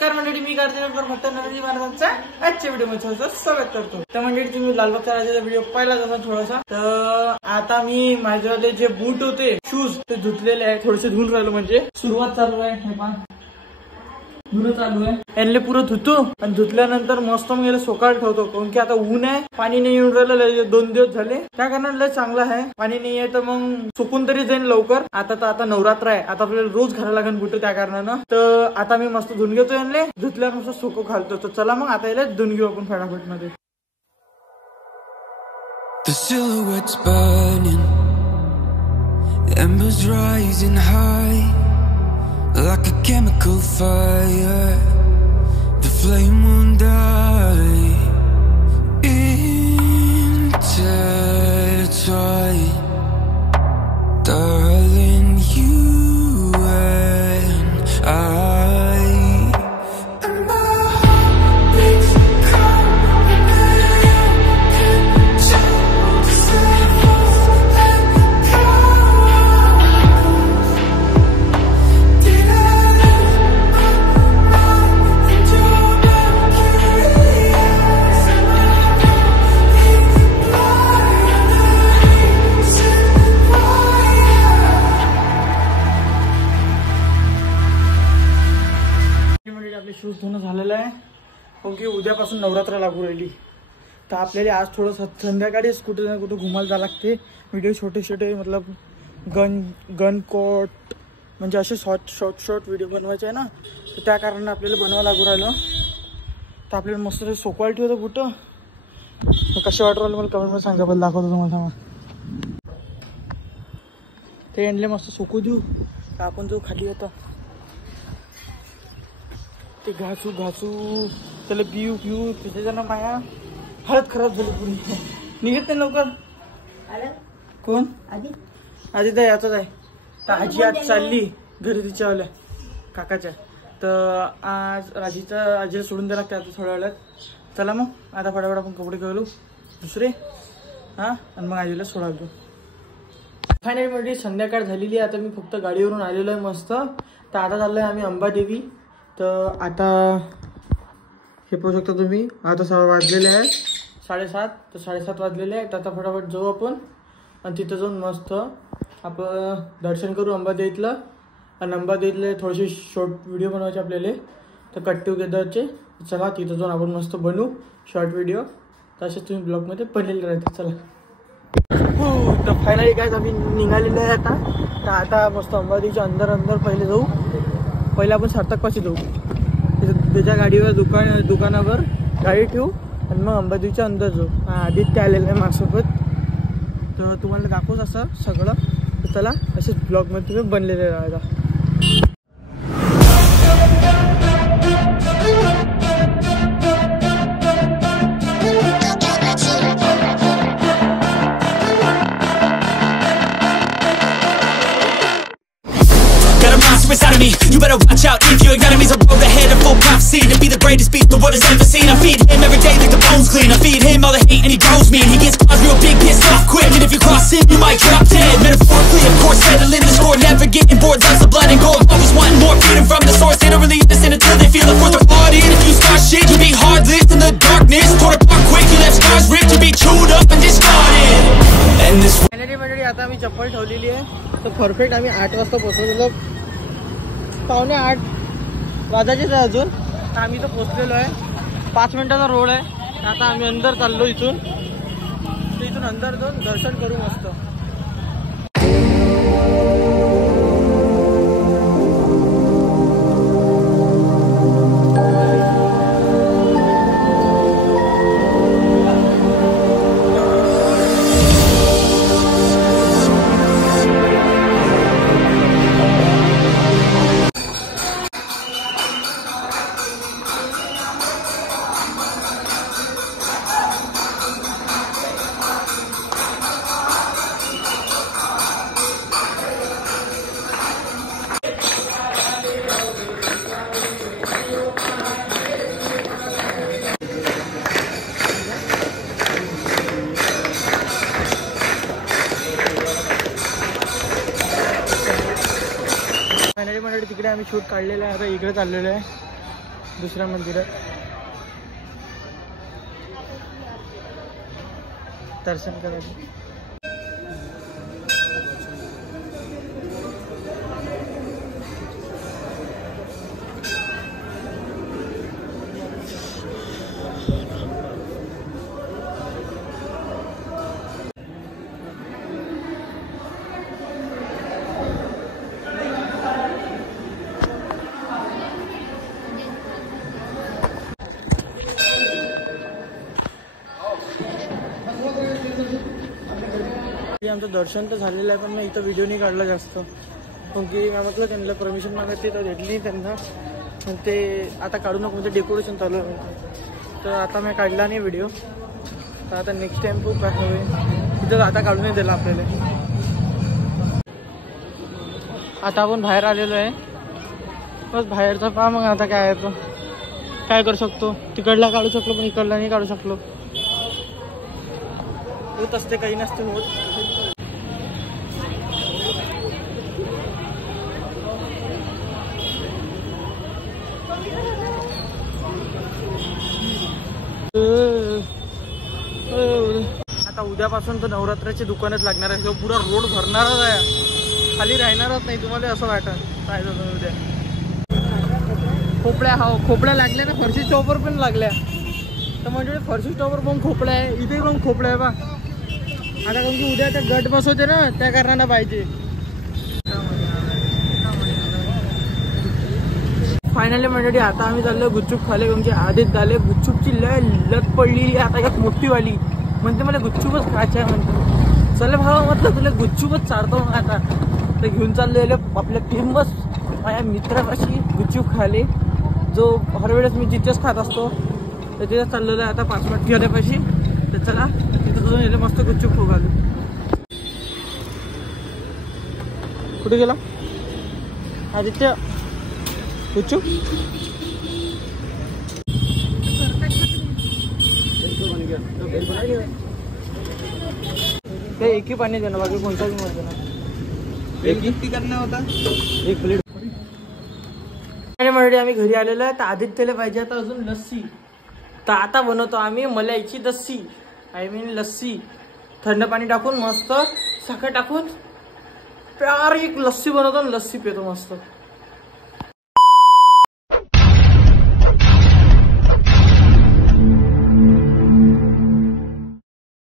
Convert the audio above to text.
नमस्कार मंडळी, मी कार्तिक भट्ट नरेंद्र महाराजांचा आजच्या व्हिडिओमध्ये स्वागत करतो. तर मंडळी, तुम्ही लालबागचा राजाचा व्हिडिओ पाहिलाच असा थोडासा. तर आता मी माझ्यावाले जे बूट होते, शूज, ते धुतलेले आहे. थोडेसे धुवून राहिलो, म्हणजे सुरुवात चालू आहे. हे पहा, धुणं चालू आहे. यांना पुरं धुतो आणि धुतल्यानंतर मस्त मग याला सोकाळ ठेवतो, कारण की आता ऊन आहे, पाणी नाही येऊन राहिलं. 2 दिवस झाले, त्या कारणाला चांगलं आहे. पाणी नाही आहे तर मग सुकून तरी जाईल लवकर. आता नवरात्र आहे, आता आपल्याला रोज घालायला लागेल बुट, त्या कारणानं. तर आता मी मस्त धुवून घेतो यांना, धुतल्यानंतर सोको घालतो. तर चला मग आता याला धुवून घेऊ आपण फटाफट मध्ये. The silhouette's burning, embers rising high, like a chemical fire. The flame won't die. Intertwined, darling, you and I. आपले शूज धुणं झालेलं आहे, ओके. उद्यापासून नवरात्र लागू राहिली, तर आपल्याला आज थोडंसं संध्याकाळीच कुठे ना कुठे घुमायला जावं लागते. व्हिडिओ छोटे छोटे, मतलब गन कोट, म्हणजे असे शॉर्ट व्हिडिओ बनवायचे आहे ना, तर त्या कारणाने आपल्याला बनवावं लागू राहिलं. तर आपल्याला मस्त सोकवायला ठेवतो बुटं. तर कसे वाटू राहिले मला कमेंटमध्ये सांगा, पण दाखवतो तुम्हाला. थांबा, ते आणले मस्त सोकू देऊ. तर आपण जो खाली होता ते घासू त्याला पिऊ त्याच्यानं माया हळद खराब झाली पुरी, निघत नाही लवकर. कोण? आधी तर याचाच आहे. तर आजी आज चालली घरी तिच्यावाल्या काकाच्या. तर आज आजीला सोडून द्यायला लागते आता थोड्या वेळात. चला मग आता फटाफट आपण कपडे घालू दुसरे, हां, आणि मग आजीला सोडावतो. फायनली म्हणजे संध्याकाळ झालेली आहे. आता मी फक्त गाडीवरून आलेलो आहे मस्त. तर आता चाललो आहे आम्ही अंबादेवी. तर आता हे पाहू शकता तुम्ही, आता वाजलेले आहे 7:30. तर 7:30 वाजलेले आहेत. आता फटाफट जाऊ आपण आणि तिथं जाऊन मस्त आपण दर्शन करू अंबादेवीतलं. आणि अंबादेवीतले थोडेसे शॉर्ट व्हिडिओ बनवायचे आपल्याला, तर कट टुगेदरचे. चला तिथं जाऊन आपण मस्त बनवू शॉर्ट व्हिडिओ. तसेच तुम्ही ब्लॉगमध्ये बनलेले राहते. चला. हो, तर फायनली काय आम्ही निघालेलो आहे आता. तर आता मस्त अंबादेवीच्या अंदर पहिले जाऊ. पहिले आपण सार्थकपाशी जाऊ, त्याच्या गाडीवर दुकानावर गाडी ठेवू आणि मग अंबादेवीच्या अंदर जाऊ. आदित्य आलेलं आहे माझ्यासोबत, तर तुम्हाला दाखवूच असं सगळं. तर चला, असेच ब्लॉगमध्ये तुम्ही बनलेले राहा. Inside of me, you better watch out if your enemies. A road ahead of full prophecy to be the greatest beast the world has ever seen. I feed him every day like the bones clean. I feed him all the hate and he grows me, and he gets claws real big, pissed off quick. And if you cross him, you might drop dead. Metaphorically, of course, settling the score, never getting bored. Loves of blood and gore, always wanting more freedom from the source. They don't really listen until they feel the force of blood in. If you start shit, you'll be hard-lived in the darkness. Torn apart quick, you left scars ripped. You'll be chewed up and discarded. And this finally मंडळी आता आम्ही चप्पल ठेवलेली आहे. तर परफेक्ट आम्ही 8 वाजता पोहोचलो. 7:45 वाजायचेच आहे अजून. तर आम्ही इथं पोचलेलो आहे. 5 मिनिटाचा रोड आहे. आता आम्ही अंदर चाललो इथून. तर इथून अंदर जाऊन दर्शन करू मस्त. तिकडे आम्ही शूट काढलेला आहे. आता इकडे चाललेलो आहे. दुसऱ्या मंदिरात दर्शन करायचं. आमचं दर्शन तर झालेलं आहे, पण मी इथं व्हिडिओ नाही काढला जास्त, पण की मी म्हटलं त्यांना परमिशन मागितली तर भेटली त्यांना. पण ते आता काढू नको म्हणजे डेकोरेशन चालू आहे, तर आता मी काढला नाही व्हिडिओ. तर आता नेक्स्ट टाइम खूप काय हवे तिथं आता काढून नाही दिला आपल्याला. आता आपण बाहेर आलेलो आहे, बस बाहेरचा पहा. मग आता काय आहे तो काय करू शकतो, तिकडला काढू शकलो पण इकडला नाही काढू शकलो. होत असते, काही नसते होत. आता उद्यापासून तर नवरात्राची दुकानच लागणार आहे, पुरा रोड भरणारच आहे, खाली राहणारच नाही. तुम्हाला असं वाटत काय झालं उद्या. खोपड्या खोपड्या लागल्या ना, फरशी स्टॉपवर पण लागल्या. तर म्हणजे फरशी स्टॉपवर पण खोपडा आहे, इथे पण खोपडा आहे बा. आता कारण की उद्या त्या गट बसवते ना, त्या कारणानं पाहिजे. फायनली मंडळी आता आम्ही चाललो गुपचूप खाले, कारण की आधीच झाले गुपचूपची लय लत पडलेली. आता एक मोठीवाली म्हणते मला गुपचूपच खायचं आहे म्हणते. चल भावा म्हटलं तुला गुपचूपच चालतो मग आता. तर घेऊन चाललेले आपल्या फेमस माझ्या मित्रापाशी गुपचूप खाले, जो हर वेळेस मी तिथेच खात असतो. तर तिथेच चाललेलं आहे आता 5 मिनिट गेल्यापाशी. तर चला तिथं जाऊन येते मस्त गुपचूप खाऊ घालू. कुठे गेला आदित्य गुपचूप? ते एक ही पाणी देणं, बाकी कोणताच मत देणार. एक करणार होता, एक प्लेट. आणि मंडळी आम्ही घरी आलेलो आहे. तर आदित्यला पाहिजे आता अजून लस्सी. तर आता बनवतो आम्ही मलाईची लस्सी, आय मीन लस्सी. थंड पाणी टाकून मस्त साखर टाकून प्यार एक लस्सी बनवतो, लस्सी पितो मस्त.